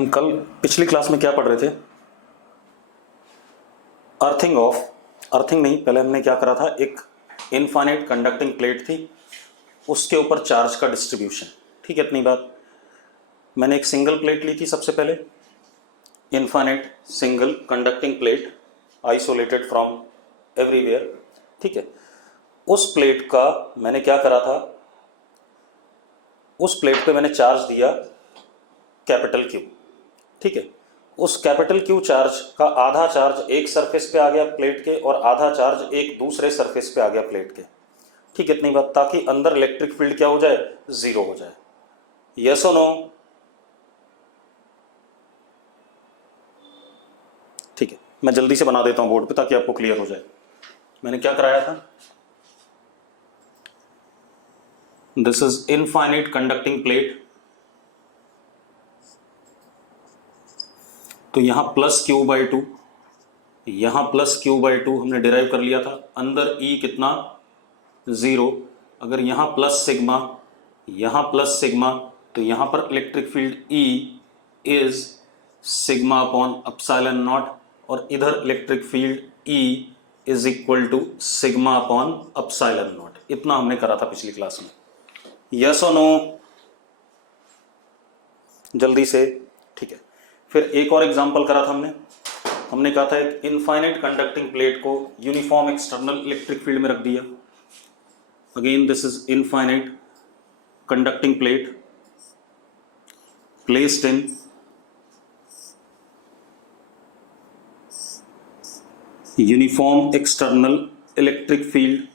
हम कल पिछली क्लास में क्या पढ़ रहे थे? अर्थिंग नहीं, पहले हमने क्या करा था, एक इनफाइनाइट कंडक्टिंग प्लेट थी, उसके ऊपर चार्ज का डिस्ट्रीब्यूशन। ठीक है, इतनी बात। मैंने एक सिंगल प्लेट ली थी सबसे पहले, infinite single conducting plate, isolated from everywhere. ठीक है, उस प्लेट का मैंने क्या करा था, उस प्लेट पे मैंने चार्ज दिया कैपिटल क्यू। ठीक है, उस कैपिटल क्यू चार्ज का आधा चार्ज एक सरफेस पे आ गया प्लेट के और आधा चार्ज एक दूसरे सरफेस पे आ गया प्लेट के। ठीक है, इतनी बात, ताकि अंदर इलेक्ट्रिक फील्ड क्या हो जाए, जीरो हो जाए। यस और नो? ठीक है, मैं जल्दी से बना देता हूं बोर्ड पे ताकि आपको क्लियर हो जाए। मैंने क्या कराया था, this is infinite conducting plate, तो यहां प्लस क्यू बाई टू, यहां प्लस क्यू बाई टू हमने डिराइव कर लिया था। अंदर ई कितना, जीरो। अगर यहां प्लस सिग्मा, यहां प्लस सिग्मा, तो यहां पर electric field E is sigma upon epsilon naught, और इधर electric field E is equal to sigma upon epsilon naught. इतना हमने करा था पिछली क्लास में। यस और नो? जल्दी से। ठीक है, फिर एक और एग्जांपल करा था हमने कहा था एक इनफाइनाइट कंडक्टिंग प्लेट को यूनिफॉर्म एक्सटर्नल इलेक्ट्रिक फील्ड में रख दिया। Again this is infinite conducting plate placed in uniform external electric field,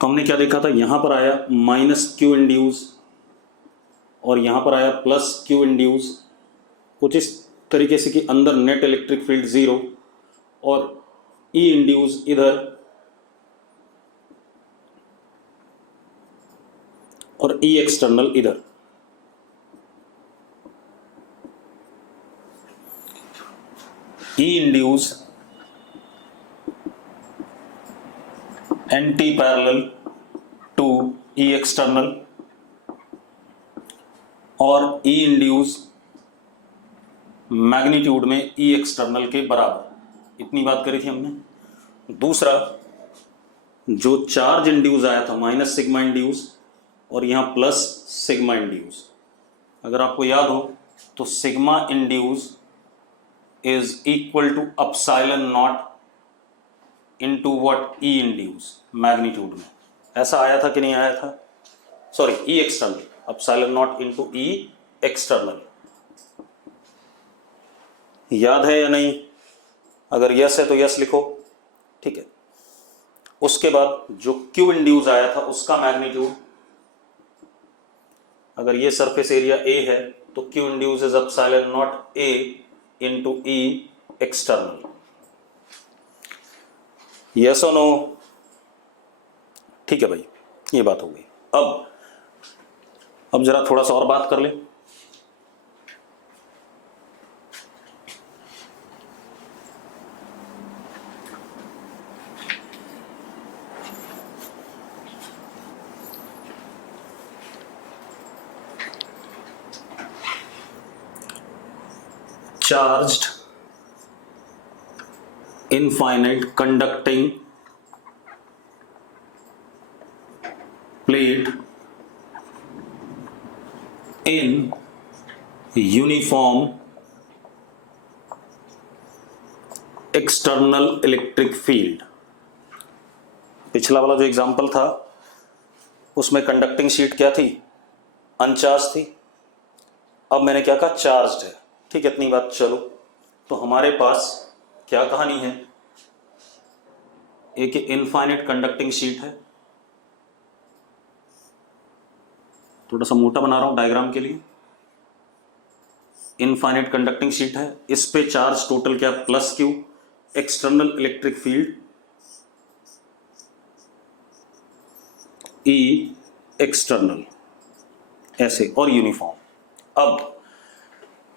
तो हमने क्या देखा था, यहां पर आया माइनस क्यू इंड्यूस और यहां पर आया प्लस क्यू इंड्यूस, कुछ इस तरीके से कि अंदर नेट इलेक्ट्रिक फील्ड जीरो और ई इंड्यूस इधर और ई एक्सटर्नल इधर। E induced anti parallel to E external और ई इंड्यूस मैग्नीट्यूड में ई एक्सटर्नल के बराबर। इतनी बात करी थी हमने। दूसरा, जो चार्ज इंड्यूस आया था माइनस सिग्मा इंड्यूस और यहां प्लस सिग्मा इंड्यूस, अगर आपको याद हो तो sigma induced is equal to epsilon naught into what, E induced magnitude में। ऐसा आया था कि नहीं आया था? Sorry, E external, epsilon naught into E external. याद है या नहीं? अगर यस है तो यस लिखो। ठीक है, उसके बाद जो क्यू इंड्यूस आया था उसका मैग्नीट्यूड, अगर ये सरफेस एरिया ए है तो Q induce is epsilon not a into E external. Yes और नो? ठीक है भाई, ये बात हो गई। अब जरा थोड़ा सा और बात कर ले। Charged infinite conducting plate in uniform external electric field. पिछला वाला जो एग्जांपल था उसमें कंडक्टिंग शीट क्या थी, अनचार्ज थी। अब मैंने क्या कहा, चार्ज्ड है। ठीक है, इतनी बात। चलो, तो हमारे पास क्या कहानी है, एक इनफाइनाइट कंडक्टिंग शीट है, थोड़ा सा मोटा बना रहा हूं डायग्राम के लिए। इनफाइनाइट कंडक्टिंग शीट है, इस पे चार्ज टोटल क्या, plus Q, external electric field ई एक्सटर्नल, ऐसे, और यूनिफॉर्म। अब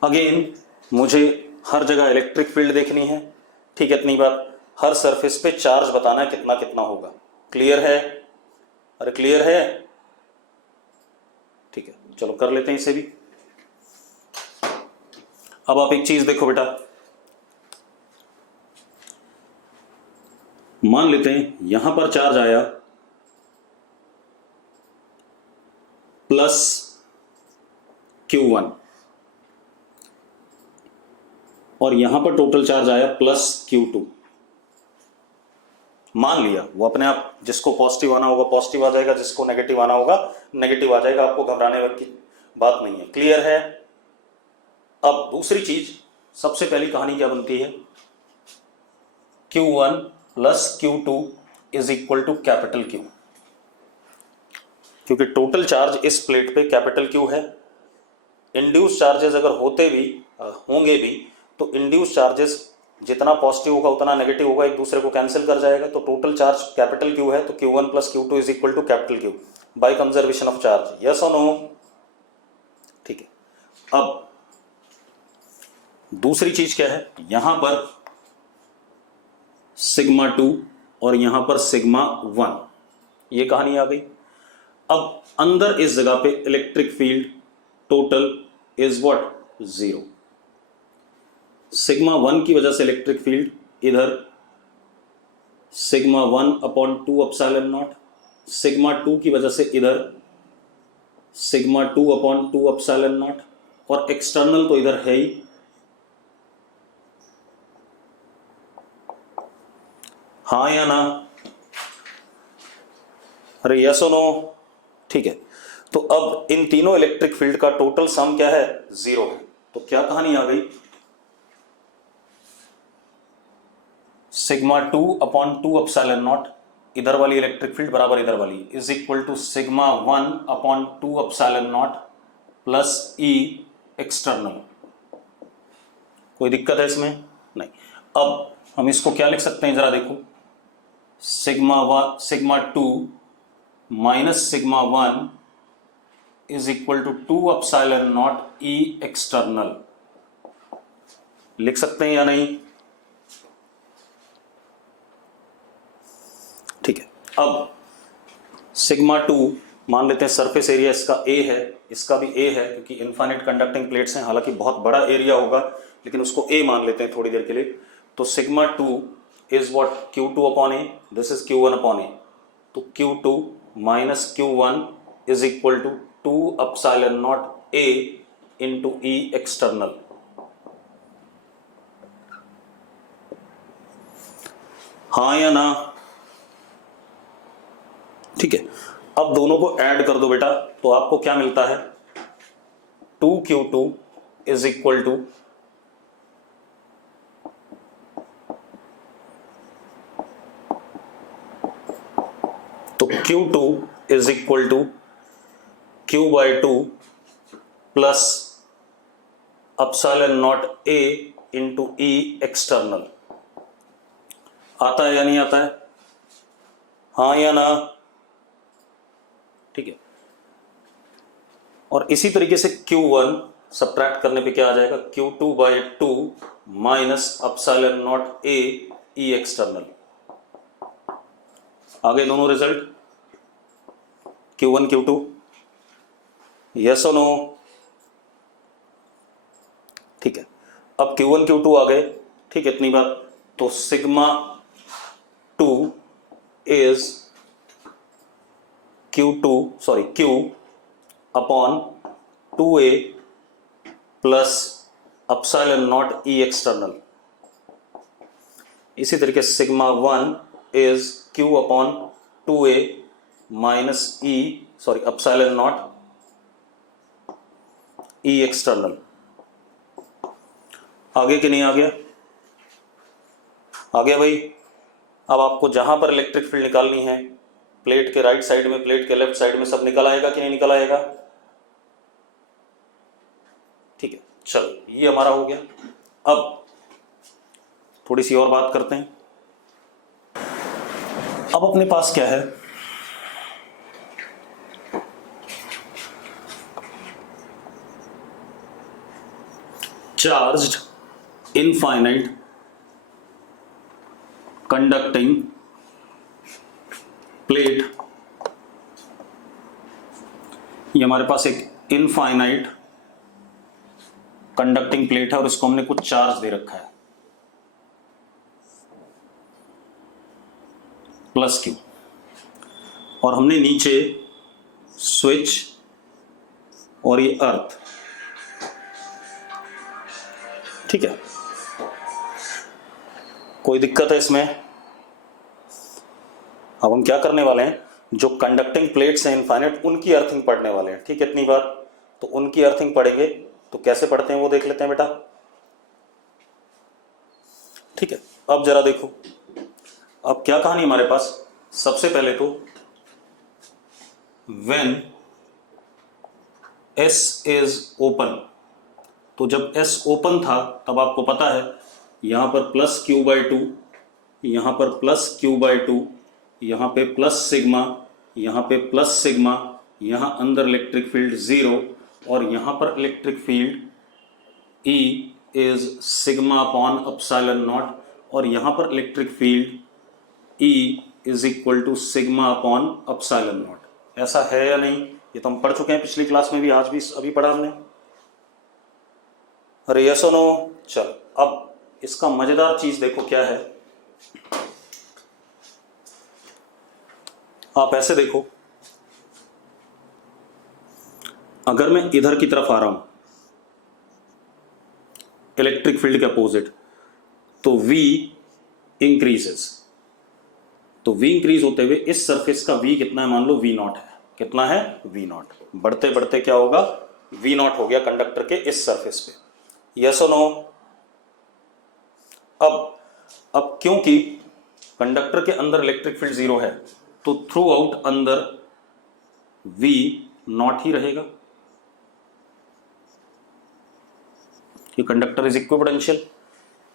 अगेन मुझे हर जगह इलेक्ट्रिक फील्ड देखनी है। ठीक है, इतनी बात। हर सरफेस पे चार्ज बताना है कितना कितना होगा। क्लियर है? अरे क्लियर है? चलो कर लेते हैं इसे भी। अब आप एक चीज देखो बेटा, मान लेते हैं यहां पर चार्ज आया प्लस Q1 और यहां पर टोटल चार्ज आया प्लस Q2। मान लिया, वो अपने आप जिसको पॉजिटिव आना होगा पॉजिटिव आ जाएगा, जिसको नेगेटिव आना होगा नेगेटिव आ जाएगा, आपको घबराने की बात नहीं है। क्लियर है? अब दूसरी चीज, सबसे पहली कहानी क्या बनती है, Q1 plus Q2 is equal to capital Q, क्योंकि टोटल चार्ज इस प्लेट पे कैपिटल Q है। इंड्यूस चार्जेस अगर होते भी होंगे भी तो इंड्यूस चार्जेस जितना पॉजिटिव होगा उतना नेगेटिव होगा, एक दूसरे को कैंसिल कर जाएगा। तो टोटल चार्ज कैपिटल Q है, तो Q1 plus Q2 is equal to capital Q by conservation of charge. Yes और नो? ठीक है। अब दूसरी चीज क्या है, यहां पर सिग्मा 2 और यहां पर सिग्मा 1, ये कहानी आ गई। अब अंदर इस जगह पे electric field total is what, 0। Sigma 1 की वजह से इलेक्ट्रिक फील्ड इधर sigma 1 upon 2 epsilon not, sigma 2 की वजह से इधर सिग्मा 2 अपॉन 2 एप्सिलॉन नॉट, और एक्सटर्नल तो इधर है ही। हाँ या ना? अरे यस और नो? ठीक है। तो अब इन तीनों इलेक्ट्रिक फील्ड का टोटल सम क्या है, 0 है। तो क्या कहानी आ गई, सिग्मा 2 अपॉन 2 एप्सिलॉन नॉट, इधर वाली इलेक्ट्रिक फील्ड बराबर इधर वाली, is equal to sigma 1 upon 2 epsilon naught plus E external. कोई दिक्कत है इसमें? नहीं। अब हम इसको क्या लिख सकते हैं, जरा देखो, sigma 2 minus sigma 1 is equal to 2 epsilon naught E external. लिख सकते हैं या नहीं? ठीक है। अब सिग्मा 2 मान लेते हैं सरफेस एरिया इसका A है, इसका भी A है, क्योंकि इनफाइनाइट कंडक्टिंग प्लेट्स हैं, हालांकि बहुत बड़ा एरिया होगा लेकिन उसको A मान लेते हैं थोड़ी देर के लिए। तो sigma 2 is what, Q2 upon A, this is Q1 upon A। तो Q2 minus Q1 is equal to 2 epsilon naught A into E external. हाँ या ना? ठीक है। अब दोनों को ऐड कर दो बेटा, तो आपको क्या मिलता है, 2Q2 is equal to Q2 is equal to Q by 2 plus epsilon naught A into E external. आता है या नहीं आता है? हाँ या ना? ठीक है। और इसी तरीके से Q1 सब्ट्रैक्ट करने पे क्या आ जाएगा, Q2 by 2 minus epsilon naught A E external. आगे दोनों रिजल्ट Q1 Q2, यस और नो? ठीक है। अब Q1 Q2 आ गए, ठीक है, इतनी बात। तो sigma 2 is Q upon 2A plus epsilon not E external. इसी तरीके से sigma 1 is Q upon 2A minus epsilon not E external. आगे कि नहीं आ गया? आ गया भाई। अब आपको जहां पर इलेक्ट्रिक फील्ड निकालनी है, प्लेट के राइट साइड में, प्लेट के लेफ्ट साइड में, सब निकल आएगा कि नहीं निकल आएगा? ठीक है, चलो ये हमारा हो गया। अब थोड़ी सी और बात करते हैं। अब अपने पास क्या है, चार्ज्ड इनफाइनाइट कंडक्टिंग प्लेट। ये हमारे पास एक इनफाइनाइट कंडक्टिंग प्लेट है और इसको हमने कुछ चार्ज दे रखा है प्लस क्यू, और हमने नीचे स्विच और ये अर्थ, ठीक है। कोई दिक्कत है इसमें? अब हम क्या करने वाले हैं, जो कंडक्टिंग प्लेट्स हैं इनफाइनाइट, उनकी अर्थिंग पढ़ने वाले हैं, ठीक है। इतनी बात, तो उनकी अर्थिंग पढ़ेंगे तो कैसे पढ़ते हैं वो देख लेते हैं बेटा, ठीक है। अब जरा देखो, अब क्या कहानी हमारे पास, सबसे पहले तो व्हेन S इज ओपन, तो जब S ओपन था तब आपको पता है यहां पर प्लस क्यू बाई टू, यहां पर प्लस क्यू बाई टू, यहां पे प्लस सिग्मा, यहां पे प्लस सिग्मा, यहां अंदर इलेक्ट्रिक फील्ड 0 और यहां पर electric field E is sigma upon epsilon naught, और यहां पर electric field E is equal to sigma upon epsilon naught. ऐसा है या नहीं? ये तो हम पढ़ चुके हैं पिछली क्लास में भी, आज भी अभी पढ़ा हमने। अरे यस और नो? चल, अब इसका मजेदार चीज देखो क्या है। आप ऐसे देखो, अगर मैं इधर की तरफ आ रहा हूं इलेक्ट्रिक फील्ड के अपोजिट, तो V इंक्रीजेस, तो V इंक्रीज होते हुए इस सरफेस का V कितना है, मान लो V नॉट है। कितना है? V not. बढ़ते बढ़ते क्या होगा, V नॉट हो गया कंडक्टर के इस सरफेस पे। यस और नो? अब क्योंकि कंडक्टर के अंदर इलेक्ट्रिक फील्ड 0 है, तो थ्रू आउट अंदर V नॉट ही रहेगा। ये कंडक्टर इज इक्विपोटेंशियल,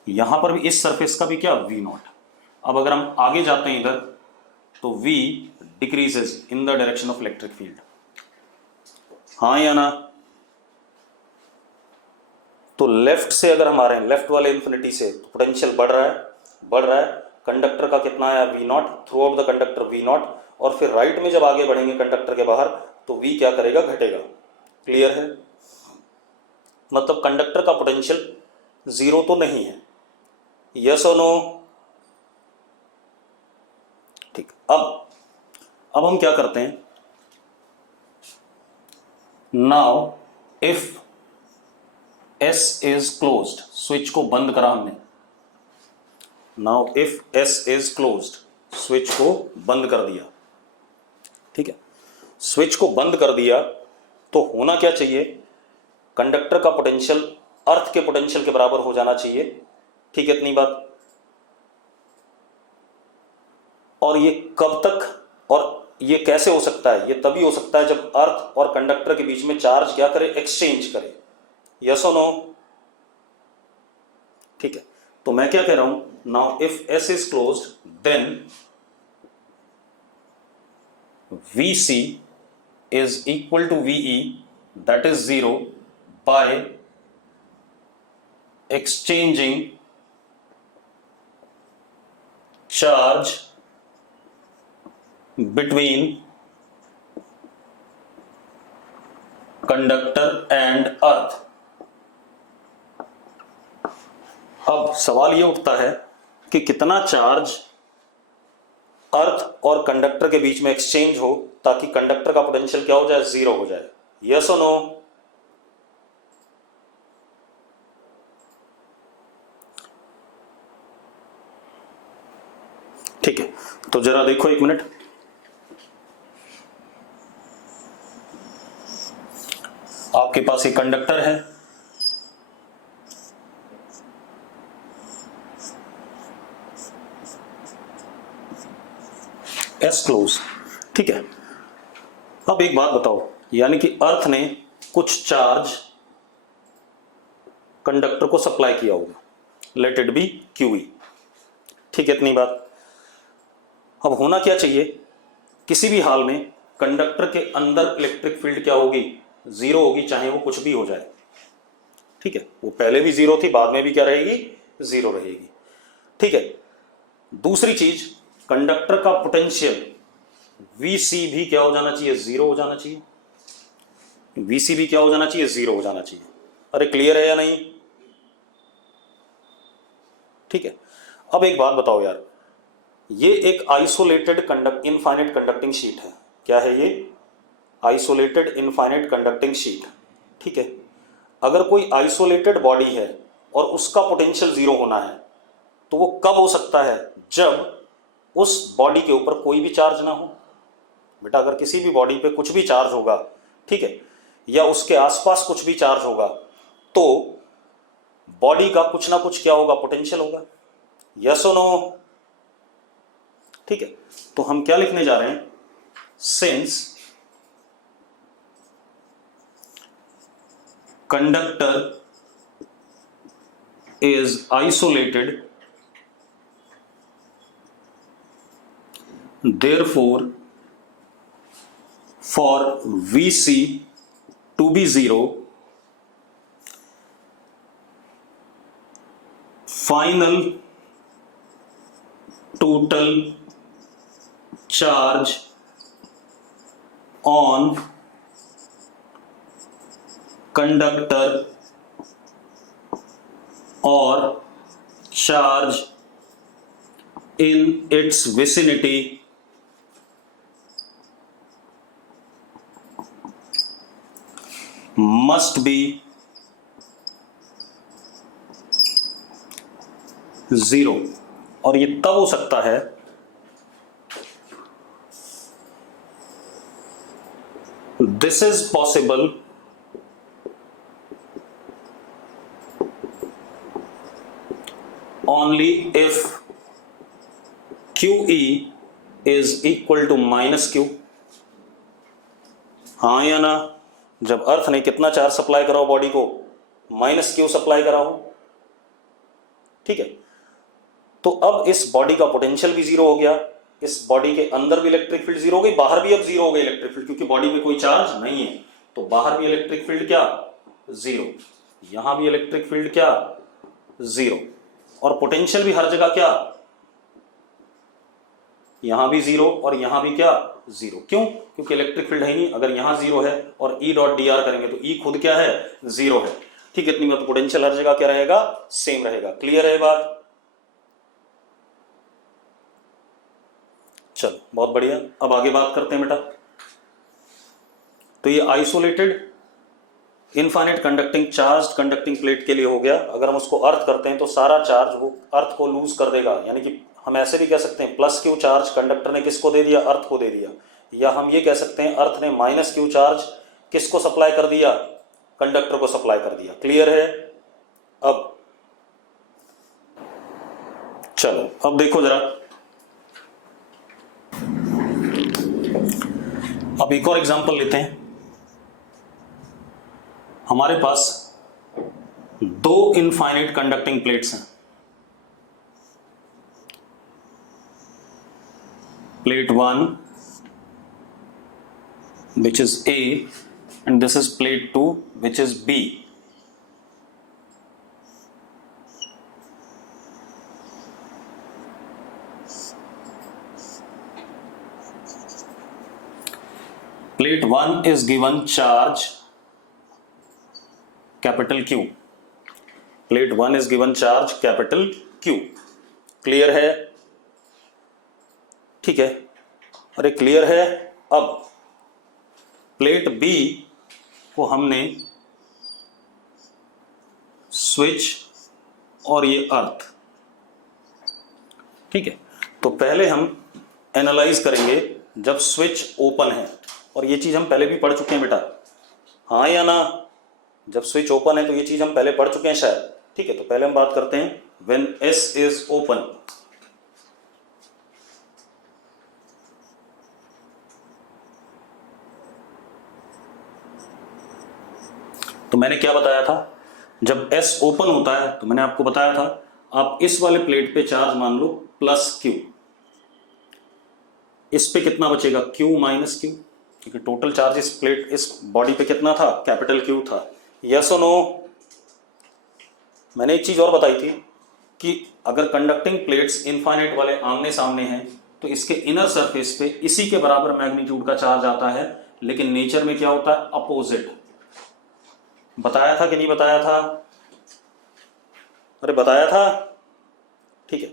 यहां पर भी इस सरफेस का भी क्या, V नॉट। अब अगर हम आगे जाते हैं इधर, तो V decreases in the direction of electric field, हाँ या ना? तो लेफ्ट से अगर हम आ रहे हैं, लेफ्ट वाले इंफिनिटी से, तो पोटेंशियल बढ़ रहा है। कंडक्टर का कितना आया, V not, through out the conductor V not, और फिर राइट में जब आगे बढ़ेंगे कंडक्टर के बाहर, तो V क्या करेगा, घटेगा। क्लियर है? मतलब कंडक्टर का पोटेंशियल 0 तो नहीं है। यस और नो? ठीक। अब हम क्या करते हैं, now if S is closed, switch को बंद करा हमने, now if S is closed, switch को बंद कर दिया, ठीक है। स्विच को बंद कर दिया तो होना क्या चाहिए, कंडक्टर का पोटेंशियल अर्थ के पोटेंशियल के बराबर हो जाना चाहिए, ठीक है। इतनी बात। और ये कब तक और ये कैसे हो सकता है, ये तभी हो सकता है जब अर्थ और कंडक्टर के बीच में चार्ज क्या करे, एक्सचेंज करे। यस और नो? ठीक है। तो मैं क्या कह रहा हूं, now if S is closed, then VC is equal to VE, that is 0, by exchanging charge between conductor and earth। अब सवाल ये उठता है कि कितना चार्ज अर्थ और कंडक्टर के बीच में एक्सचेंज हो ताकि कंडक्टर का पोटेंशियल क्या हो जाए, 0 हो जाए। यस और नो? ठीक है, तो जरा देखो एक मिनट, आपके पास एक कंडक्टर है, S क्लोज, ठीक है। अब एक बात बताओ, यानी कि अर्थ ने कुछ चार्ज कंडक्टर को सप्लाई किया होगा, लेट इट बी QE, ठीक है। इतनी बात। अब होना क्या चाहिए, किसी भी हाल में कंडक्टर के अंदर इलेक्ट्रिक फील्ड क्या होगी, 0 होगी, चाहे वो कुछ भी हो जाए, ठीक है। वो पहले भी 0 थी, बाद में भी क्या रहेगी, 0 रहेगी, ठीक है। दूसरी चीज, कंडक्टर का पोटेंशियल VC भी क्या हो जाना चाहिए, 0 हो जाना चाहिए। वीसी भी क्या हो जाना चाहिए, 0 हो जाना चाहिए। अरे क्लियर है या नहीं? ठीक है। अब एक बात बताओ यार, ये एक आइसोलेटेड इनफाइनाइट कंडक्टिंग शीट है। क्या है ये? Isolated infinite conducting sheet. ठीक है। अगर कोई आइसोलेटेड बॉडी है और उसका पोटेंशियल 0 होना है, तो वो कब हो सकता है? जब उस बॉडी के ऊपर कोई भी चार्ज ना हो। बेटा अगर किसी भी बॉडी पे कुछ भी चार्ज होगा, ठीक है, या उसके आसपास कुछ भी चार्ज होगा, तो बॉडी का कुछ ना कुछ क्या होगा, पोटेंशियल होगा। यस और नो? ठीक है। तो हम क्या लिखने जा रहे हैं? Since conductor is isolated, therefore for Vc to be 0, final total charge on conductor or charge in its vicinity must be 0। और ये तब हो सकता है this is possible only if QE is equal to -Q। हाँ या ना? जब अर्थ ने कितना चार्ज सप्लाई कराओ बॉडी को, -Q सप्लाई कराओ। ठीक है। तो अब इस बॉडी का पोटेंशियल भी 0 हो गया, इस बॉडी के अंदर भी इलेक्ट्रिक फील्ड 0 हो गई, बाहर भी अब 0 हो गई इलेक्ट्रिक फील्ड, क्योंकि बॉडी में कोई चार्ज नहीं है, तो बाहर भी इलेक्ट्रिक फील्ड क्या, 0। यहां भी इलेक्ट्रिक फील्ड क्या, 0। और पोटेंशियल भी हर जगह क्या, यहां भी 0 और यहां भी क्या, 0। क्यों? क्योंकि इलेक्ट्रिक फील्ड है नहीं। अगर यहां 0 है और E डॉट dr करेंगे तो E खुद क्या है, 0 है। ठीक है। इतनी मतलब पोटेंशियल हर जगह क्या रहेगा, सेम रहेगा। क्लियर है बात? चलो बहुत बढ़िया। अब आगे बात करते हैं बेटा। तो ये isolated infinite conducting charge conducting plate के लिए हो गया। अगर हम उसको अर्थ करते हैं तो सारा चार्ज वो अर्थ को लूज कर देगा, यानी कि हम ऐसे भी कह सकते हैं +Q चार्ज कंडक्टर ने किसको दे दिया, अर्थ को दे दिया। या हम ये कह सकते हैं अर्थ ने -Q चार्ज किसको सप्लाई कर दिया, कंडक्टर को सप्लाई कर दिया। क्लियर है? अब चलो अब देखो जरा, अब एक और एग्जांपल लेते हैं। हमारे पास 2 इनफाइनाइट कंडक्टिंग प्लेट्स हैं। Plate 1 which is A and this is plate 2 which is B. Plate 1 is given charge capital Q. Plate 1 is given charge capital Q. Clear है? ठीक है। अरे क्लियर है? अब प्लेट बी को हमने स्विच और ये अर्थ, ठीक है। तो पहले हम एनालाइज करेंगे जब स्विच ओपन है, और ये चीज हम पहले भी पढ़ चुके हैं बेटा, हाँ या ना? जब स्विच ओपन है तो ये चीज हम पहले पढ़ चुके हैं शायद। ठीक है। तो पहले हम बात करते हैं व्हेन S इज ओपन। तो मैंने क्या बताया था, जब S ओपन होता है तो मैंने आपको बताया था आप इस वाले प्लेट पे चार्ज मान लो +Q, इस पे कितना बचेगा, Q - Q, क्योंकि टोटल चार्ज इस प्लेट इस बॉडी पे कितना था, कैपिटल Q था। यस और नो? मैंने एक चीज और बताई थी कि अगर कंडक्टिंग प्लेट्स इनफाइनाइट वाले आमने सामने हैं तो इसके इनर सरफेस पे इसी के बराबर मैग्नीट्यूड का चार्ज आता है, लेकिन नेचर में क्या होता है, अपोजिट। बताया था कि नहीं बताया था? अरे बताया था। ठीक है,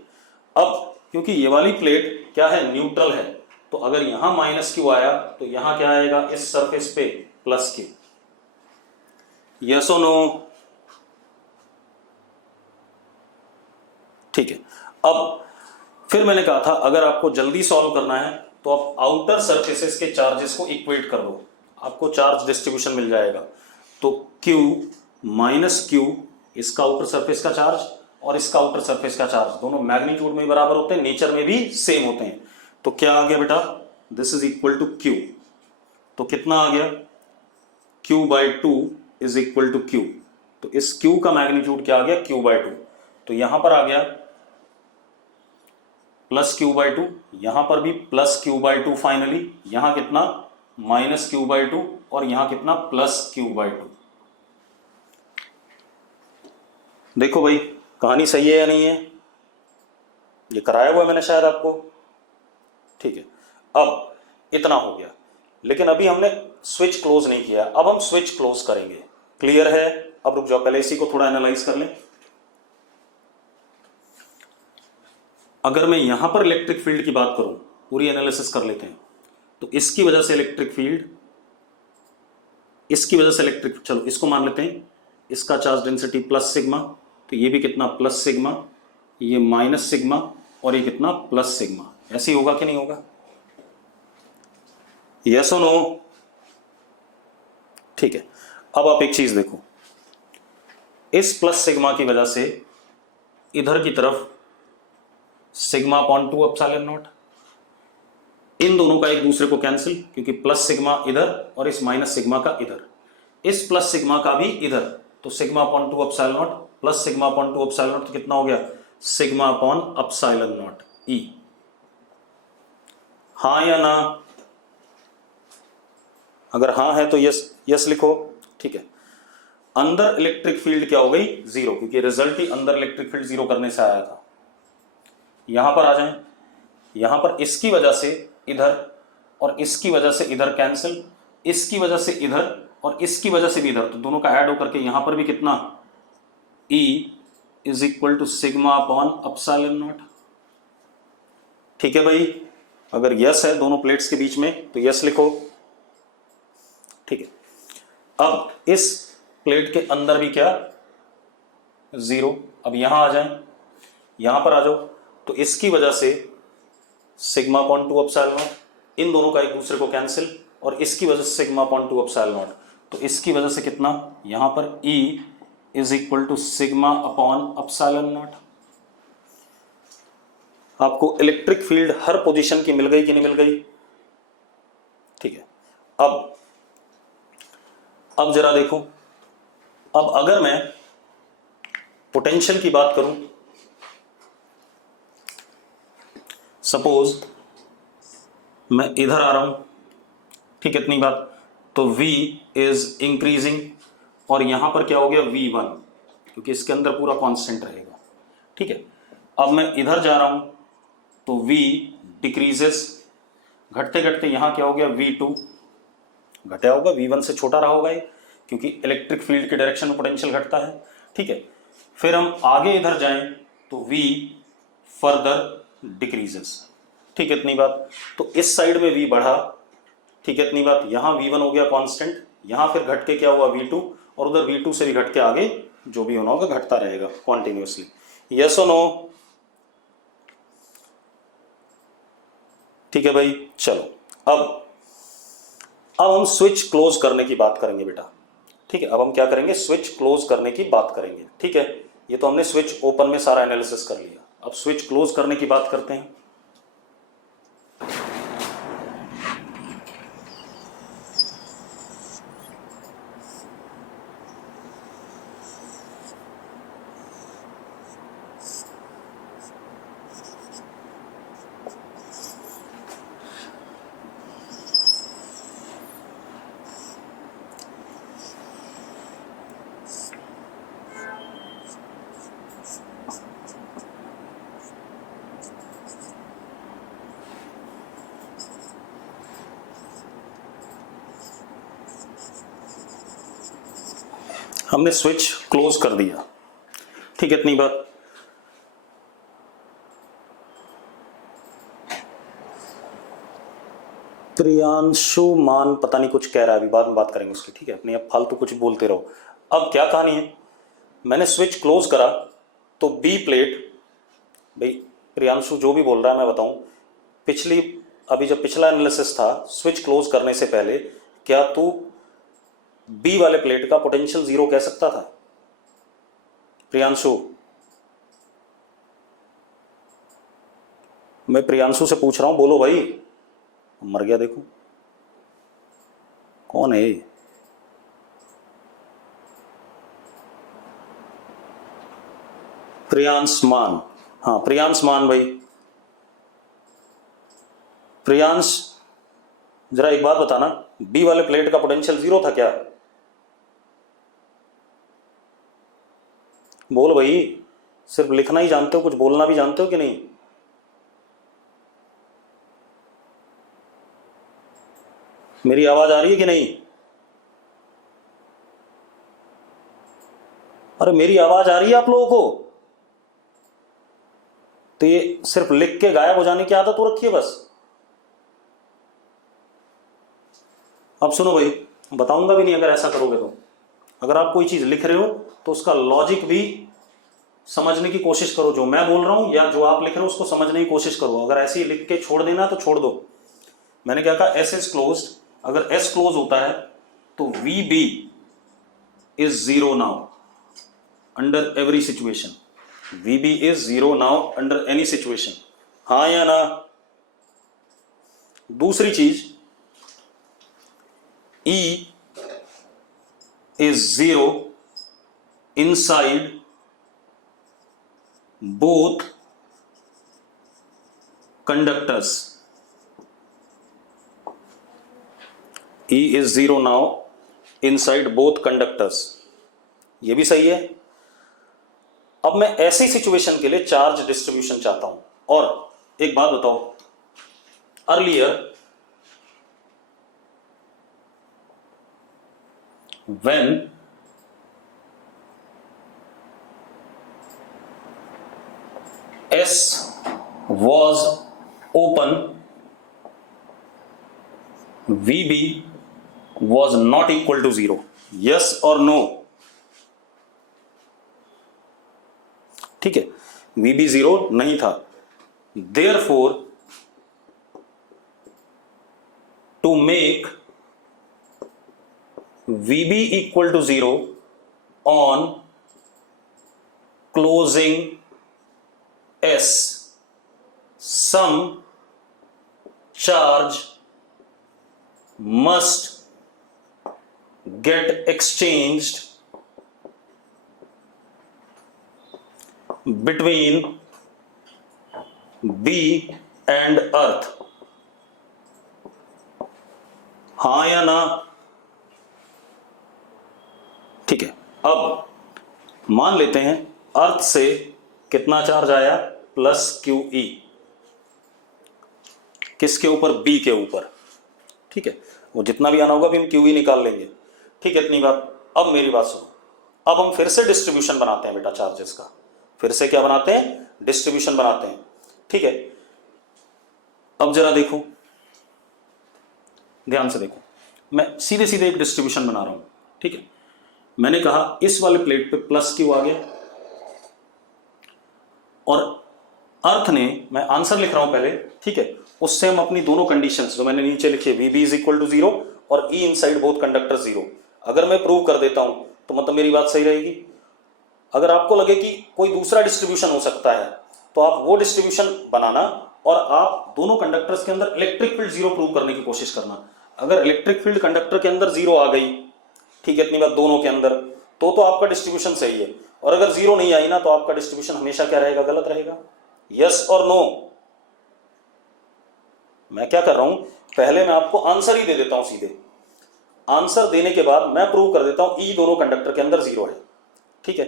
अब क्योंकि ये वाली प्लेट क्या है, न्यूट्रल है, तो अगर यहां माइनस क्यू आया तो यहां क्या आएगा, इस सरफेस पे प्लस क्यू। यस और नो? ठीक है, अब फिर मैंने कहा था अगर आपको जल्दी सॉल्व करना है तो आप आउटर सरफेसेस के चार्जेस को इक्वेट कर लो, आपको चार्ज डिस्ट्रीब्यूशन मिल जाएगा। तो Q माइनस क्यू, इसका आउटर सरफेस का चार्ज और इसका आउटर सरफेस का चार्ज दोनों मैग्नीट्यूड में बराबर होते हैं, नेचर में भी सेम होते हैं। तो क्या आ गया बेटा, this is equal to Q। तो कितना आ गया, Q/2 is equal to Q। तो इस Q का मैग्नीट्यूड क्या आ गया, Q/2। तो यहां पर आ गया +Q/2, यहां पर भी +Q/2 फाइनली, यहां कितना -Q/2 और यहां कितना +Q/2। देखो भाई कहानी सही है या नहीं है, ये कराया हुआ है मैंने शायद आपको। ठीक है, अब इतना हो गया, लेकिन अभी हमने स्विच क्लोज नहीं किया, अब हम स्विच क्लोज करेंगे। क्लियर है? अब रुक जाओ, पहले इसी को थोड़ा एनालाइज कर लें। अगर मैं यहां पर इलेक्ट्रिक फील्ड की बात करूं, पूरी एनालिसिस कर लेते हैं, तो इसकी वजह से इलेक्ट्रिक फील्ड, इसकी वजह से इलेक्ट्रिक, चलो इसको मान लेते हैं, इसका चार्ज डेंसिटी प्लस सिग्मा, तो ये भी कितना प्लस सिग्मा, ये माइनस सिग्मा और ये कितना प्लस सिग्मा। ऐसे ही होगा कि नहीं होगा? यस और नो? ठीक है, अब आप एक चीज देखो, इस प्लस सिग्मा की वजह से इधर की तरफ सिग्मा अपॉन 2 एप्सिलॉन नॉट, इन दोनों का एक दूसरे को कैंसिल, क्योंकि प्लस सिग्मा इधर और इस माइनस सिग्मा का इधर, इस प्लस सिग्मा का भी इधर, तो sigma upon 2 epsilon naught plus sigma upon 2 epsilon not, तो कितना हो गया, सिग्मा अपॉन एप्सिलॉन नॉट ई। हाँ या ना? अगर हाँ है तो यस, यस लिखो। ठीक है, अंदर इलेक्ट्रिक फील्ड क्या हो गई, जीरो, क्योंकि रिजल्ट ही अंदर इलेक्ट्रिक फील्ड जीरो करने से आया था। यहां पर आ जाएं, यहां पर इसकी वजह से इधर और इसकी वजह से इधर कैंसिल, इसकी वजह से इधर और इसकी वजह से भी इधर, तो दोनों का ऐड होकर के यहां पर भी कितना, E is equal to sigma upon epsilon naught. ठीक है भाई, अगर यस है दोनों प्लेट्स के बीच में तो यस लिखो। ठीक है, अब इस प्लेट के अंदर भी क्या, जीरो। अब यहां आ जाएं, यहां पर आ जाओ, तो इसकी वजह से सिग्मा अपॉन 2 एप्सिलॉन नॉट, इन दोनों का एक दूसरे को कैंसिल, और इसकी वजह से सिग्मा अपॉन 2 एप्सिलॉन नॉट, तो इसकी वजह से कितना, यहां पर E is equal to sigma upon epsilon naught. आपको इलेक्ट्रिक फील्ड हर पोजीशन की मिल गई कि नहीं मिल गई? ठीक है, अब जरा देखो, अब अगर मैं पोटेंशियल की बात करूं, सपोज मैं इधर आ रहा हूं, ठीक है, इतनी बात, तो V इज इंक्रीजिंग, और यहां पर क्या हो गया, V1, क्योंकि इसके अंदर पूरा कांस्टेंट रहेगा। ठीक है, अब मैं इधर जा रहा हूं तो V डिक्रीजेस, घटते घटते यहां क्या हो गया, V2 घटा होगा, V1 से छोटा रहा होगा ये, क्योंकि इलेक्ट्रिक फील्ड के डायरेक्शन में पोटेंशियल घटता है। ठीक है, फिर हम आगे इधर जाएं तो V फर्दर डिक्रीजेस। ठीक है, इतनी बात, तो इस साइड में V बढ़ा। ठीक है, इतनी बात, यहां V1 हो गया कांस्टेंट, यहां फिर घट के क्या हुआ, V2, और उधर V2 से भी घट के आगे जो भी होना होगा घटता रहेगा कॉन्टिन्यूसली। यस और नो? ठीक है भाई, चलो अब हम स्विच क्लोज करने की बात करेंगे बेटा। ठीक है, अब हम क्या करेंगे, स्विच क्लोज करने की बात करेंगे। ठीक है, ये तो हमने स्विच ओपन में सारा एनालिसिस कर लिया, अब स्विच क्लोज करने की बात करते हैं। हमने स्विच क्लोज कर दिया, ठीक है, इतनी बात। प्रियांशु मान पता नहीं कुछ कह रहा है, अभी बाद में बात करेंगे उसकी, ठीक है, अपनी अब फालतू कुछ बोलते रहो। अब क्या कहानी है, मैंने स्विच क्लोज करा तो बी प्लेट, भाई प्रियांशु जो भी बोल रहा है मैं बताऊं, पिछली अभी जब पिछला एनालिसिस था स्विच क्लोज करने से पहले, क्या तू बी वाले प्लेट का पोटेंशियल जीरो कह सकता था प्रियांशु? मैं प्रियांशु से पूछ रहा हूं, बोलो भाई। मर गया, देखो कौन है ये? प्रियांश मान, हाँ प्रियांश मान भाई। प्रियांश जरा एक बात बताना, बी वाले प्लेट का पोटेंशियल जीरो था क्या? बोल भाई, सिर्फ लिखना ही जानते हो, कुछ बोलना भी जानते हो कि नहीं? मेरी आवाज आ रही है कि नहीं? अरे मेरी आवाज आ रही है आप लोगों को? तो ये सिर्फ लिख के गायब हो जाने की आदत हो रखी है बस। अब सुनो भाई, बताऊंगा भी नहीं अगर ऐसा करोगे तो। अगर आप कोई चीज लिख रहे हो तो उसका लॉजिक भी समझने की कोशिश करो, जो मैं बोल रहा हूं या जो आप लिख रहे हो उसको समझने की कोशिश करो। अगर ऐसे ही लिख के छोड़ देना तो छोड़ दो। मैंने क्या कहा, एस इज क्लोज्ड, अगर एस क्लोज होता है तो V B is zero now under every situation. V B is zero now under any situation, हाँ या ना? दूसरी चीज, E is zero inside both conductors. E is zero now inside both conductors. ये भी सही है। अब मैं ऐसी सिचुएशन के लिए चार्ज डिस्ट्रीब्यूशन चाहता हूं। और एक बात बताओ, earlier when S was open, VB was not equal to zero. Yes or no? ठीक है, VB जीरो नहीं था, therefore to make VB equal to zero on closing S, some charge must get exchanged between B and Earth. हाँ या ना? ठीक है, अब मान लेते हैं अर्थ से कितना चार्ज आया, प्लस क्यू ई, किसके ऊपर? बी के ऊपर, ठीक है, वो जितना भी आना होगा भी हम क्यू ई निकाल लेंगे, ठीक है, इतनी बात। अब मेरी बात सुनो, अब हम फिर से डिस्ट्रीब्यूशन बनाते हैं बेटा चार्जेस का, फिर से क्या बनाते हैं? डिस्ट्रीब्यूशन बनाते हैं, ठीक है। अब जरा देखो, ध्यान से देखो, मैं सीधे सीधे एक डिस्ट्रीब्यूशन बना रहा हूं, ठीक है। मैंने कहा इस वाले प्लेट पे प्लस क्यू आ गया, और अर्थ ने, मैं आंसर लिख रहा हूं पहले, ठीक है, उससे हम अपनी दोनों कंडीशंस जो मैंने नीचे लिखी है, वीबी इज इक्वल टू जीरो और ई इनसाइड बोथ कंडक्टर जीरो, अगर मैं प्रूव कर देता हूं तो मतलब मेरी बात सही रहेगी। अगर आपको लगे कि कोई दूसरा डिस्ट्रीब्यूशन हो सकता है तो आप वो डिस्ट्रीब्यूशन बनाना और आप दोनों कंडक्टर्स के अंदर इलेक्ट्रिक फील्ड जीरो प्रूव करने की कोशिश करना। अगर इलेक्ट्रिक फील्ड कंडक्टर के अंदर जीरो आ गई, ठीक है, इतनी बात, दोनों के अंदर, तो आपका डिस्ट्रीब्यूशन सही है। और अगर जीरो नहीं आई ना तो आपका डिस्ट्रीब्यूशन हमेशा क्या रहेगा? गलत रहेगा। यस और नो? मैं क्या कर रहा हूं, पहले मैं आपको आंसर ही दे देता हूं सीधे, आंसर देने के बाद मैं प्रूव कर देता हूं ई दोनों कंडक्टर के अंदर जीरो है, ठीक है।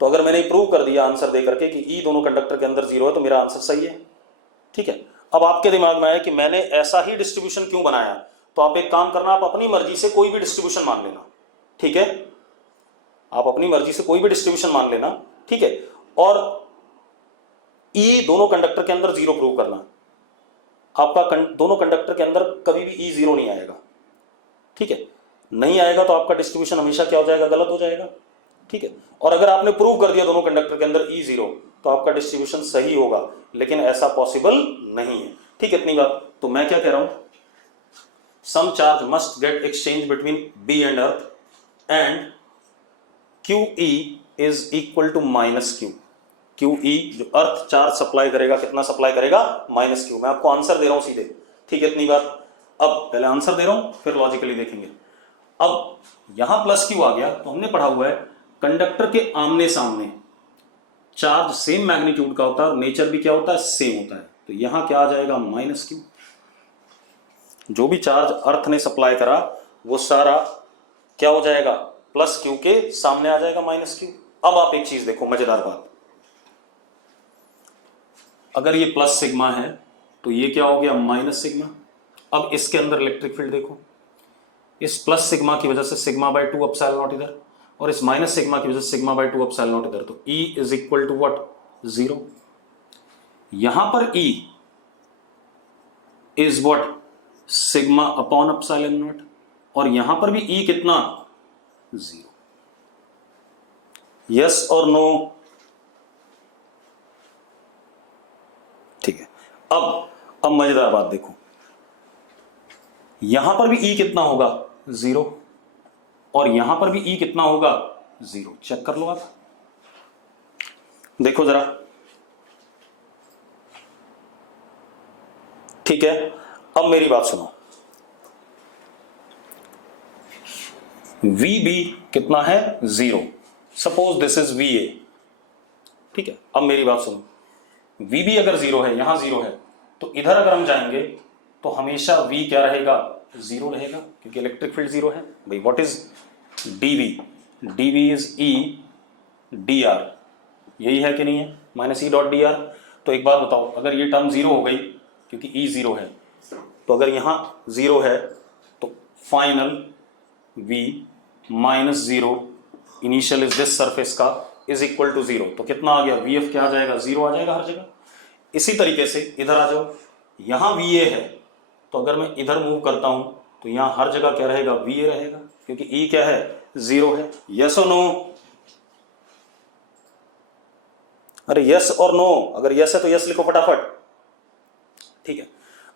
तो अगर मैंने प्रूव कर दिया आंसर दे करके कि ई दोनों कंडक्टर के अंदर जीरो है तो मेरा आंसर सही है, ठीक है। अब आपके दिमाग में आया कि मैंने ऐसा ही डिस्ट्रीब्यूशन क्यों बनाया, तो आप एक काम करना, आप अपनी मर्जी से कोई भी डिस्ट्रीब्यूशन मान लेना, ठीक है। आप अपनी मर्जी से कोई भी डिस्ट्रीब्यूशन मान लेना, ठीक है, और ई दोनों कंडक्टर के अंदर जीरो प्रूव करना। आपका दोनों कंडक्टर के अंदर कभी भी ई जीरो नहीं आएगा, ठीक है, नहीं आएगा तो आपका डिस्ट्रीब्यूशन हमेशा क्या हो जाएगा, गलत हो जाएगा, ठीक है। और अगर आपने प्रूव कर दिया दोनों कंडक्टर के अंदर ई जीरो, तो आपका डिस्ट्रीब्यूशन सही होगा, लेकिन ऐसा पॉसिबल नहीं है, ठीक है, इतनी बात। तो मैं क्या कह रहा हूं, some charge must get exchange between B and earth and Q E is equal to minus Q. Q E जो अर्थ चार्ज सप्लाई करेगा, कितना सप्लाई करेगा, माइनस क्यू। मैं आपको आंसर दे रहा हूं सीधे, ठीक है, इतनी बात। अब पहले आंसर दे रहा हूं, फिर लॉजिकली देखेंगे। अब यहां प्लस क्यू आ गया, तो हमने पढ़ा हुआ है कंडक्टर के आमने सामने चार्ज सेम मैग्नीट्यूड का होता है और नेचर भी क्या होता है, सेम होता है। तो यहां क्या आ जाएगा, माइनस क्यू। जो भी चार्ज अर्थ ने सप्लाई करा वो सारा क्या हो जाएगा, प्लस क्यू के सामने आ जाएगा, माइनस क्यू। अब आप एक चीज देखो, मजेदार बात, अगर ये प्लस सिग्मा है तो ये क्या हो गया, माइनस सिग्मा। अब इसके अंदर इलेक्ट्रिक फील्ड देखो, इस प्लस सिग्मा की वजह से सिग्मा बाय 2 एप्सिलॉन नॉट इधर, और इस माइनस सिग्मा की वजह से सिग्मा बाय 2 एप्सिलॉन नॉट इधर। तो E is equal to what, 0। यहां पर E is what, sigma upon epsilon naught, और यहां पर भी E कितना, 0। यस और नो, ठीक है। अब मजेदार बात देखो, यहां पर भी E कितना होगा, 0, और यहां पर भी E कितना होगा, 0। चेक कर लो आप, देखो जरा, ठीक है। अब मेरी बात सुनो, VB कितना है, 0। सपोज दिस इज VA, ठीक है। अब मेरी बात सुनो, VB अगर 0 है, यहां 0 है, तो इधर अगर हम जाएंगे तो हमेशा V क्या रहेगा, 0 रहेगा, क्योंकि इलेक्ट्रिक फील्ड 0 है भाई। What is DV, DV is E dr, यही है कि नहीं है, माइनस E डॉट dr। तो एक बात बताओ, अगर ये टर्म 0 हो गई, क्योंकि E 0 है, तो अगर यहां 0 है तो final V minus 0 initial is this surface का इज इक्वल टू 0। तो कितना आ गया, VF क्या आ जाएगा, 0 आ जाएगा हर जगह। इसी तरीके से इधर आ जाओ, यहां VA है, तो अगर मैं इधर मूव करता हूं तो यहां हर जगह क्या रहेगा, VA रहेगा, क्योंकि E क्या है, 0 है। यस और नो, अरे यस और नो, अगर यस है तो यस लिखो फटाफट, ठीक है।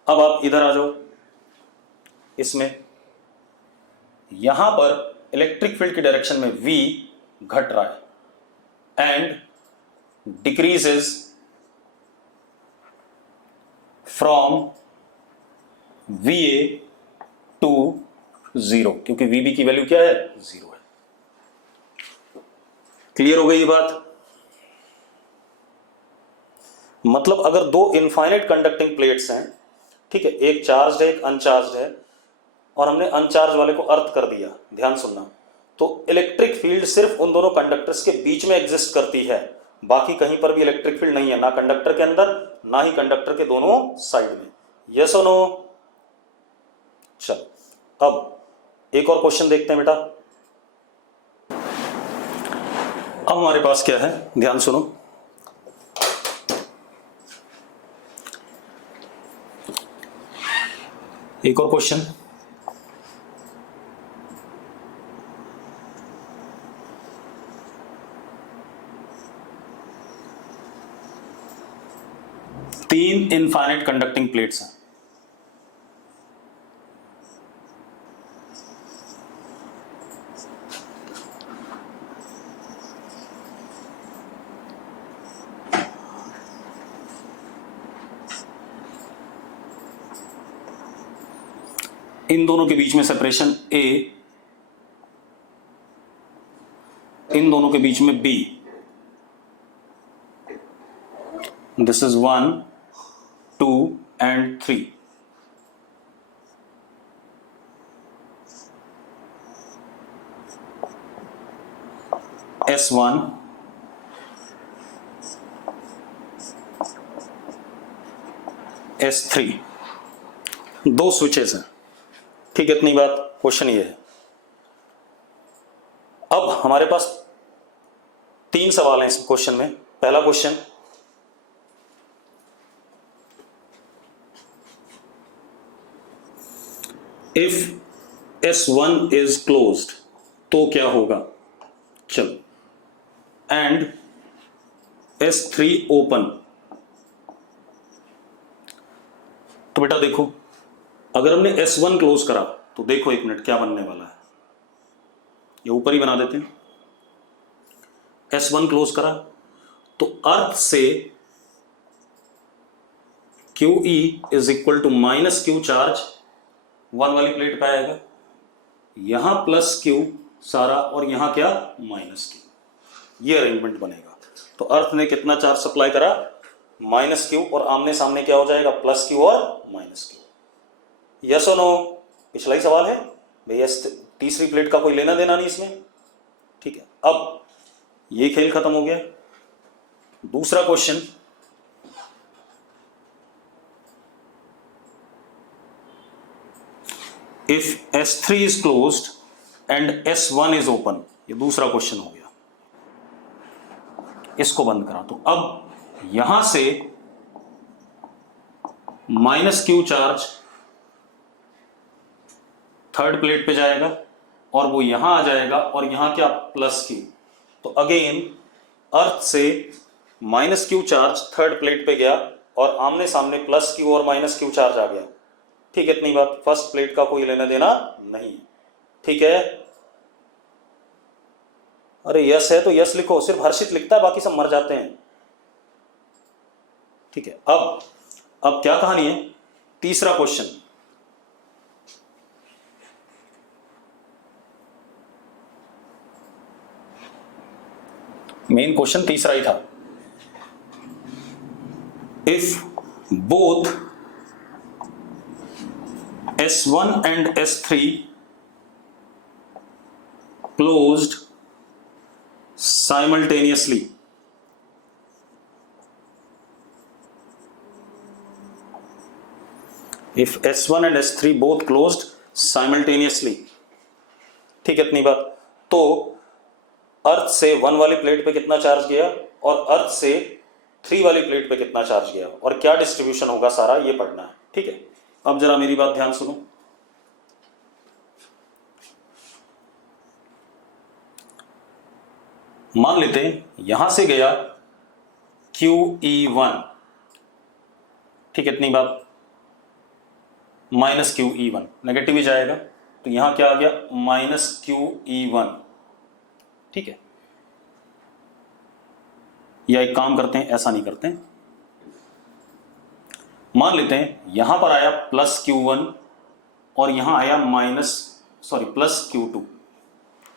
अब आप इधर आ जाओ, इसमें यहां पर इलेक्ट्रिक फील्ड की डायरेक्शन में V घट रहा है and decreases from VA to 0, क्योंकि VB की वैल्यू क्या है, 0 है। क्लियर हो गई ये बात? मतलब अगर दो इनफाइनाइट कंडक्टिंग प्लेट्स हैं, ठीक है, एक चार्ज है एक अनचार्ज है, और हमने अनचार्ज वाले को अर्थ कर दिया, ध्यान सुनना, तो इलेक्ट्रिक फील्ड सिर्फ उन दोनों कंडक्टर्स के बीच में एग्जिस्ट करती है, बाकी कहीं पर भी इलेक्ट्रिक फील्ड नहीं है, ना कंडक्टर के अंदर ना ही कंडक्टर के दोनों साइड में। यस और नो? चल, अब एक और क्वेश्चन देखते हैं बेटा। अब हमारे पास क्या है, ध्यान सुनो, एक और क्वेश्चन। तीन इनफाइनाइट कंडक्टिंग प्लेट्स हैं, इन दोनों के बीच में सेपरेशन A, इन दोनों के बीच में B। This is 1, 2 and 3। S1, S3, दो स्विचेस हैं, ठीक है, इतनी बात। क्वेश्चन ये है, अब हमारे पास तीन सवाल हैं इस क्वेश्चन में। पहला question, if S1 is closed तो क्या होगा। चलो, एंड S3 ओपन। तो बेटा देखो, अगर हमने S1 क्लोज करा तो देखो एक मिनट क्या बनने वाला है, ये ऊपर ही बना देते हैं। S1 क्लोज करा तो अर्थ से QE is equal to minus Q charge 1 वाली प्लेट पे आएगा, यहां प्लस Q सारा और यहां क्या माइनस Q, ये अरेंजमेंट बनेगा। तो अर्थ ने कितना चार्ज सप्लाई करा, माइनस Q, और आमने सामने क्या हो जाएगा, प्लस Q और माइनस Q। यस और नो, पिछला ही सवाल है भैया, तीसरी प्लेट का कोई लेना देना नहीं इसमें। ठीक है, अब ये खेल खत्म हो गया। दूसरा question, if S3 is closed end S1 is open, ये दूसरा क्वेश्चन हो गया। इसको बंद करा तो अब यहां से minus Q charge third plate पे जाएगा और वो यहां आ जाएगा और यहां क्या प्लस Q। तो अगेन अर्थ से minus Q charge third plate पे गया और आमने सामने प्लस Q और माइनस Q चार्ज आ गया। ठीक है, इतनी बात, फर्स्ट प्लेट का कोई लेना देना नहीं। ठीक है, अरे यस है तो यस लिखो, सिर्फ हर्षित लिखता है, बाकी सब मर जाते हैं। ठीक है, अब क्या कहानी है, तीसरा क्वेश्चन, मेन क्वेश्चन तीसरा ही था। If both S1 and S3 closed simultaneously, if S1 and S3 both closed simultaneously, ठीक है, इतनी बात। तो अर्थ से 1 वाली प्लेट पे कितना चार्ज गया और अर्थ से 3 वाली प्लेट पे कितना चार्ज गया और क्या डिस्ट्रीब्यूशन होगा, सारा ये पढ़ना है। ठीक है, अब जरा मेरी बात ध्यान सुनो। मान लेते हैं यहां से गया QE1, ठीक है, इतनी बात, माइनस QE1, नेगेटिव ही जाएगा, तो यहां क्या आ गया, माइनस QE1। ठीक है, या एक काम करते हैं, ऐसा नहीं करते हैं, मान लेते हैं यहां पर आया प्लस Q1 और यहां आया प्लस Q2।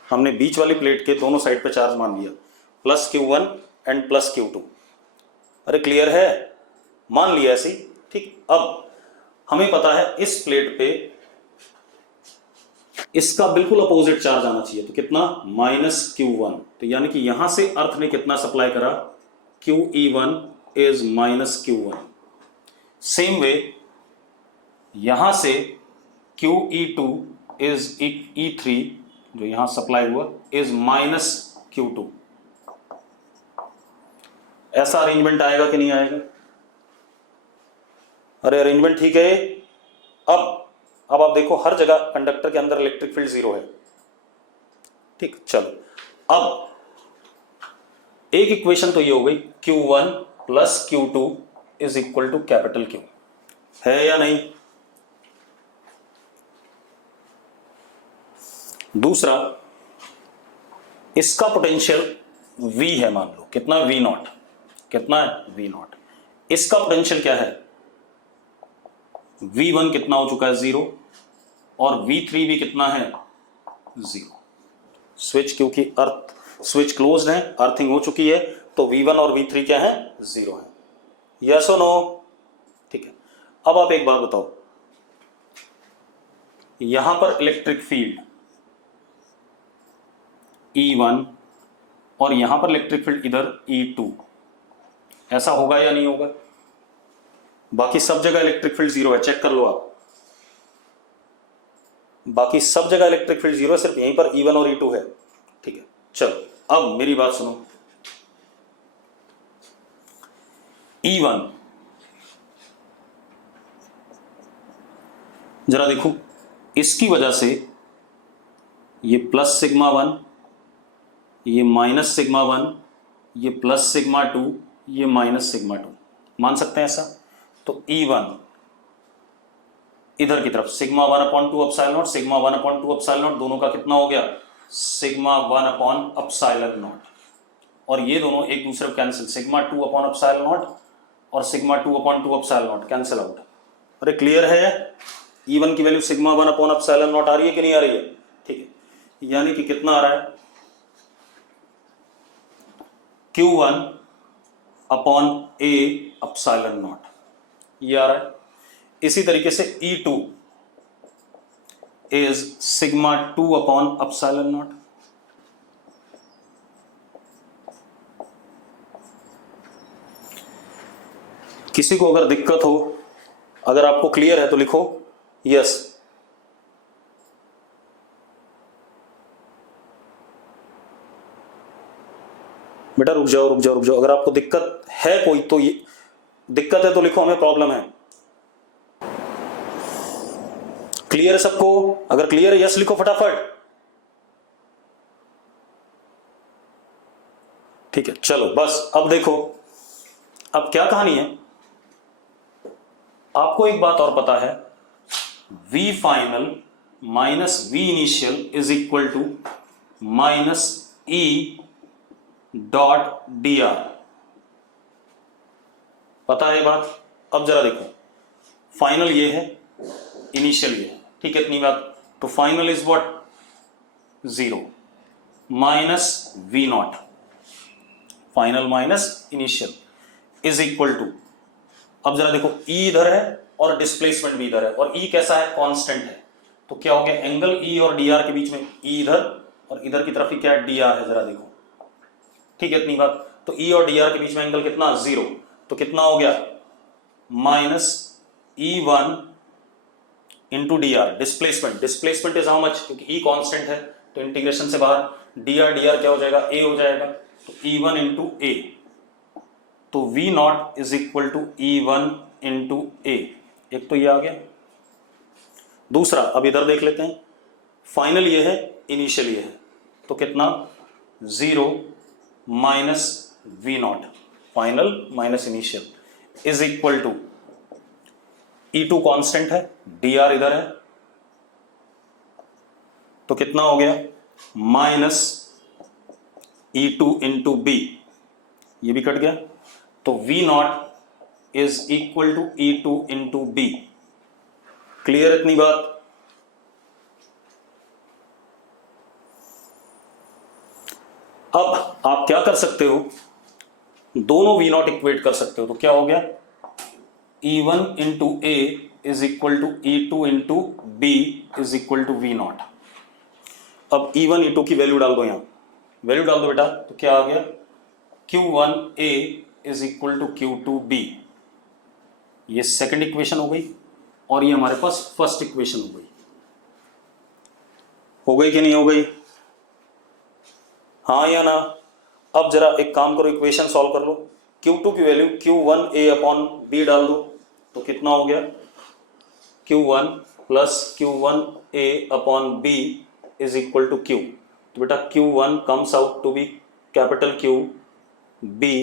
हमने बीच वाली प्लेट के दोनों साइड पे चार्ज मान लिया, plus Q1 and plus Q2। अरे क्लियर है, मान लिया ऐसे। ठीक, अब हमें पता है इस प्लेट पे इसका बिल्कुल अपोजिट चार्ज आना चाहिए, तो कितना, माइनस Q1। तो यानी कि यहां से अर्थ ने कितना सप्लाई करा, QE1 is minus Q1। Same way यहां से QE2 इज E3, जो यहां सप्लाई हुआ, इज माइनस Q2। ऐसा अरेंजमेंट आएगा कि नहीं आएगा, अरे अरेंजमेंट ठीक है। अब आप देखो हर जगह कंडक्टर के अंदर इलेक्ट्रिक फील्ड 0 है। ठीक, चलो अब एक इक्वेशन तो ये हो गई, Q1 plus Q2 is equal to capital Q, है या नहीं। दूसरा, इसका पोटेंशियल V है, मान लो कितना, V0, कितना है, V0। इसका पोटेंशियल क्या है, V1 कितना हो चुका है, 0, और V3 भी कितना है, 0। स्विच, क्योंकि अर्थ स्विच क्लोज्ड है, अर्थिंग हो चुकी है, तो V1 और V3 क्या है, 0 है। यस और नो। ठीक है, अब आप एक बात बताओ, यहां पर इलेक्ट्रिक फील्ड E1 और यहां पर इलेक्ट्रिक फील्ड इधर E2, ऐसा होगा या नहीं होगा। बाकी सब जगह इलेक्ट्रिक फील्ड 0 है, चेक कर लो आप, बाकी सब जगह इलेक्ट्रिक फील्ड 0 है, सिर्फ यहीं पर E1 और E2 है। ठीक है, चलो अब मेरी बात सुनो, E1, जरा देखो इसकी वजह से ये प्लस सिग्मा 1, ये माइनस सिग्मा 1, ये प्लस सिग्मा 2, ये माइनस सिग्मा 2, मान सकते हैं ऐसा। तो E1 इधर की तरफ sigma 1/2 epsilon not, sigma 1/2 epsilon not, दोनों का कितना हो गया सिग्मा 1 एप्सिलॉन नॉट, और ये दोनों एक दूसरे को कैंसिल, सिग्मा 2 एप्सिलॉन नॉट और sigma 2/2 epsilon not cancel out. अरे क्लियर है, E1 की वैल्यू सिग्मा 1 एप्सिलॉन नॉट आ रही है कि नहीं आ रही है? ठीक है, यानी कि कितना आ रहा है Q1 upon A epsilon not, ये आ रहा है। इसी तरीके से E2 is sigma 2 upon epsilon not. किसी को अगर दिक्कत हो, अगर आपको क्लियर है तो लिखो यस। बेटा रुक जाओ रुक जाओ रुक जाओ, अगर आपको दिक्कत है कोई तो ये दिक्कत है तो लिखो हमें प्रॉब्लम है। क्लियर है सबको? अगर क्लियर है यस लिखो फटाफट। ठीक है चलो बस अब देखो, अब क्या कहानी है। आपको एक बात और पता है, V final minus V initial is equal to minus E dot dr, पता है ये बात? अब जरा देखो, फाइनल ये है, इनिशियल ये है, ठीक है इतनी बात। तो final is what 0 minus V naught, final minus initial is equal to, अब जरा देखो E इधर है और डिस्प्लेसमेंट भी इधर है, और E कैसा है कांस्टेंट है, तो क्या हो गया एंगल E और dr के बीच में E इधर और इधर की तरफ ही क्या है dr है, जरा देखो ठीक है इतनी बात। तो E और dr के बीच में एंगल कितना 0, तो कितना हो गया minus E1 into dr, displacement, displacement is how much, क्योंकि E कांस्टेंट है तो इंटीग्रेशन से बाहर dr क्या हो जाएगा a हो जाएगा, तो E1 इंटू a, तो V naught is equal to E1 into a, एक तो ये आ गया। दूसरा अब इधर देख लेते हैं, फाइनल ये है इनिशियल ये है, तो कितना 0 minus V naught, final minus initial is equal to E2 constant है, dr इधर है, तो कितना हो गया माइनस E2 इंटू B, ये भी कट गया, तो V naught is equal to E2 into B। Clear इतनी बात? अब आप क्या कर सकते हो, दोनों V नॉट इक्वेट कर सकते हो, तो क्या हो गया E1 into A is equal to E2 into B is equal to V naught. अब E1 E2 की वैल्यू डाल दो, यहां वैल्यू डाल दो बेटा, तो क्या आ गया Q1 A is equal to Q2 B, ये सेकंड इक्वेशन हो गई, और ये हमारे पास फर्स्ट इक्वेशन हो गई। हो गई कि नहीं हो गई? हाँ या ना? अब जरा एक काम करो, इक्वेशन सॉल्व कर लो, Q2 की वैल्यू Q1A अपॉन B डाल दो, तो कितना हो गया Q1 plus Q1A upon B is equal to Q, तो बेटा Q1 comes out to be capital Q B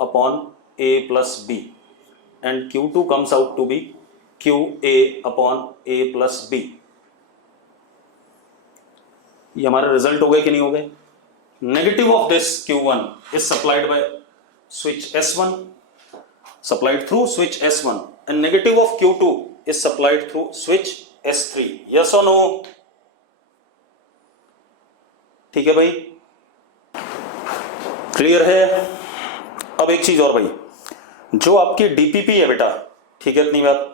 upon A plus B, and Q2 comes out to be QA upon A plus B। ये हमारे result हो गए कि नहीं हो गए? Negative of this Q1 is supplied by switch S1, supplied through switch S1, and negative of Q2 is supplied through switch S3. Yes or no? ठीक है भाई, क्लियर है? अब एक चीज और भाई, जो आपकी डीपीपी है बेटा, ठीक है इतनी बात,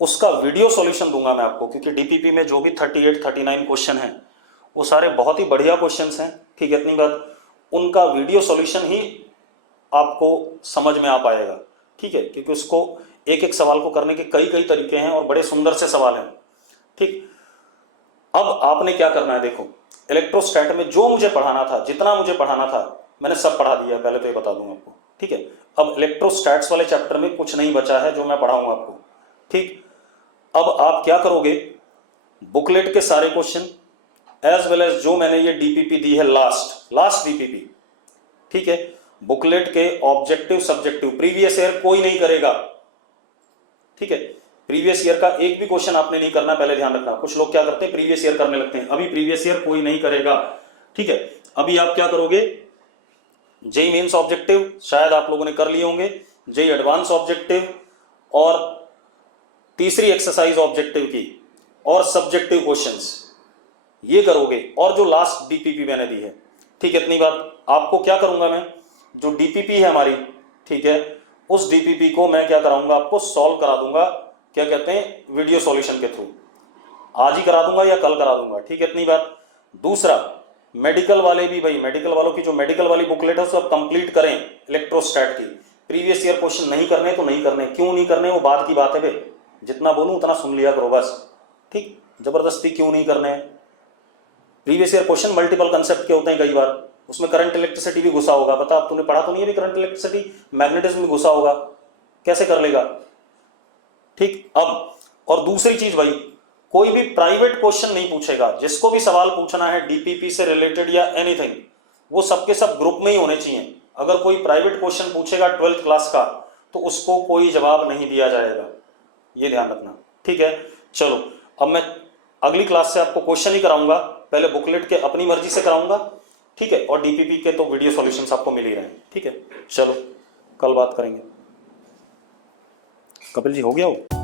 उसका वीडियो सॉल्यूशन दूंगा मैं आपको, क्योंकि डीपीपी में जो भी 38 39 क्वेश्चन हैं वो सारे बहुत ही बढ़िया क्वेश्चंस हैं, ठीक है इतनी बात, उनका वीडियो सॉल्यूशन ही आपको समझ में आ पाएगा, ठीक है, क्योंकि उसको एक एक सवाल को करने के कई कई तरीके हैं और बड़े सुंदर से सवाल हैं, ठीक। अब आपने क्या करना है, देखो इलेक्ट्रोस्टैट में जो मुझे पढ़ाना था, जितना मुझे पढ़ाना था मैंने सब पढ़ा दिया, पहले तो ये बता दूं आपको, ठीक है। अब इलेक्ट्रोस्टैट्स वाले चैप्टर में कुछ नहीं बचा है जो मैं पढ़ाऊंगा आपको, ठीक। अब आप क्या करोगे, बुकलेट के सारे क्वेश्चन एज वेल एज जो मैंने ये डीपीपी दी है लास्ट डीपीपी, ठीक है, बुकलेट के ऑब्जेक्टिव सब्जेक्टिव प्रीवियस ईयर कोई नहीं करेगा, ठीक है। प्रीवियस ईयर का एक भी क्वेश्चन आपने नहीं करना, पहले ध्यान रखना। कुछ लोग क्या करते हैं, प्रीवियस ईयर करने लगते हैं, अभी प्रीवियस ईयर कोई नहीं करेगा, ठीक है। अभी आप क्या करोगे, जेई मेंस ऑब्जेक्टिव शायद आप लोगों ने कर लिए होंगे, जेई एडवांस ऑब्जेक्टिव और तीसरी एक्सरसाइज ऑब्जेक्टिव की और सब्जेक्टिव क्वेश्चंस ये करोगे, और जो लास्ट डीपीपी मैंने दी है, ठीक है। इतनी बात आपको क्या करूंगा मैं, जो डीपीपी है हमारी, ठीक है, उस डीपीपी को मैं क्या कराऊंगा, आपको सॉल्व करा दूंगा, क्या कहते हैं, वीडियो सॉल्यूशन के थ्रू। आज ही करा दूंगा या कल करा दूंगा, ठीक है, इतनी बात। दूसरा, मेडिकल वाले भी भाई, मेडिकल वालों की जो मेडिकल वाली बुकलेट है उसको कंप्लीट करें इलेक्ट्रोस्टैट की। प्रीवियस ईयर क्वेश्चन नहीं करने तो नहीं करने, क्यों नहीं करने वो बात की बात है भाई, जितना बोलूं उतना सुन लिया करो बस, ठीक। जबरदस्ती क्यों नहीं करने। Previous year question multiple concept के होते हैं, कई बार उसमें करंट इलेक्ट्रिसिटी भी घुसा होगा, पता तूने पढ़ा तो नहीं है भी, करंट इलेक्ट्रिसिटी मैग्नेटिज्म भी घुसा होगा, कैसे कर लेगा, ठीक। अब और दूसरी चीज भाई, कोई भी प्राइवेट क्वेश्चन नहीं पूछेगा, जिसको भी सवाल पूछना है डीपीपी से रिलेटेड या एनीथिंग, वो सबके सब ग्रुप में ही होने चाहिए। अगर कोई प्राइवेट क्वेश्चन पूछेगा 12th क्लास का तो उसको कोई जवाब नहीं दिया जाएगा, ये ध्यान रखना, ठीक है। चलो अब मैं अगली क्लास से आपको क्वेश्चन ही कराऊंगा, पहले बुकलेट के अपनी मर्जी से कराऊंगा, ठीक है, और डीपीपी के तो वीडियो सॉल्यूशंस आपको मिल ही रहे हैं, ठीक है। चलो कल बात करेंगे। कपिल जी हो गया हो।